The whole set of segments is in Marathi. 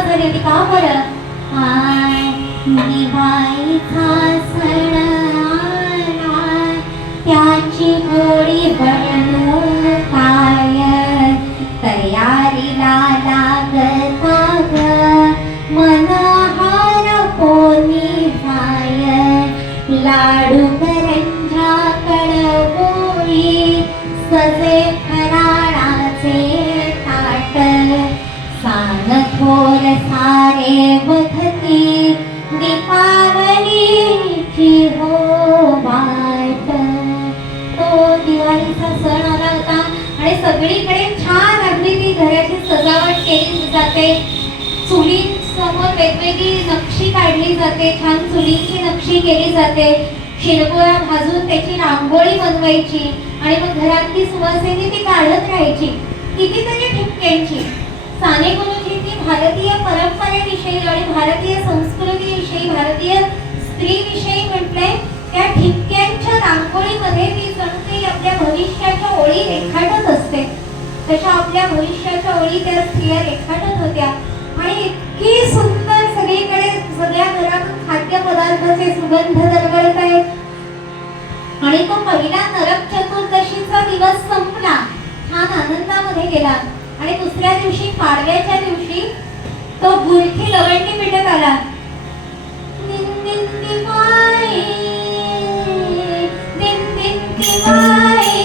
झाली होती का बरं? हाय दिवाळीचा सण आला, त्याची गोडी बनवून काय तयारीला लागता ग, मनहार कोणी जाय, लाडू करंजा कडबोळी सजे फराळाचे ताट, सान थोर सारे बघती दीपावलीची हो वाट. तो दिवाळीचा सण आला होता आणि सगळीकडे छान अगदी ती घराची सजावट केली जाते. चुलींसमोर वेगवेगळी नक्षी काढली जाते, छान चुलींची नक्षी केली जाते. शिरगोळा भाजून त्याची रांगोळी बनवायची आणि मग घरातली सुवासिनी ती काढत राहायची. कितीतरी ठिपक्यांची. साने गुरुजींनी भारतीय परंपरेविषयी आणि भारतीय संस्कृतीविषयी, भारतीय स्त्रीविषयी म्हटलंय, त्या ठिपक्यांच्या रांगोळीमध्ये ती जणू काही आपल्या भविष्याच्या ओळी रेखाटत असते. तशा आपल्या भविष्याच्या ओळी त्या स्त्रिया रेखाटत होत्या आणि इतकी सुंदर सगळीकडे सगळ्या घरातून खाद्यपदार्थाचे सुगंध दरवळत आहेत. आणि तो पहिला नरक चतुर्दशीचा दिवस संपला, छान आनंदामध्ये गेला आणि दुसऱ्या दिवशी पाडव्याच्या दिवशी तो गुलठी लवंडी पेटत आला. दिन दिन दिवाळी, दिन दिन दिवाळी,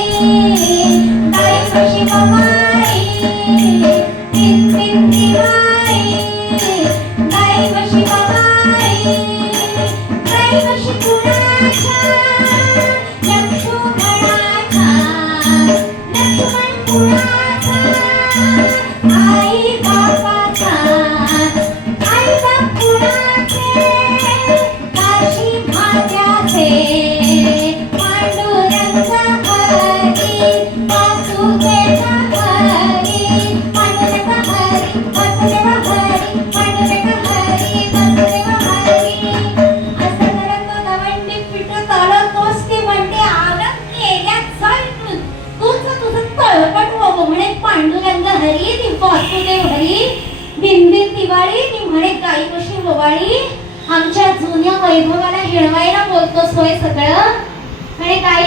गाई म्हशी बवाळी, दिन दिन दिवाळी, गाई म्हशी बवाळी, गाई म्हशी कुणाच्या, लक्ष्मणाच्या, लक्ष्मण कुणाचा, आई बापाचा, आई बाप कुणाचे, काशी भाज्याचे, पांडुरंग हरी, वासुदेव हरी, पांडुरंग हरी, वासुदेव हरी, पांडुरंग हरी, वासुदेव हरी. असं करत तो लवंडी पिटत आला. तोच ती म्हणते, आलं केल्यात जाईल तुझं तळपट व्हावं म्हणे. पांडुरंग हरी, ती वासुदेव हरी, दिनदिन दिवाळी, ती म्हणे गाई म्हशी ववाळी. आमच्या जुन्या वैभवाला हिणवायला बोलतोस होय सगळं. म्हणे गाई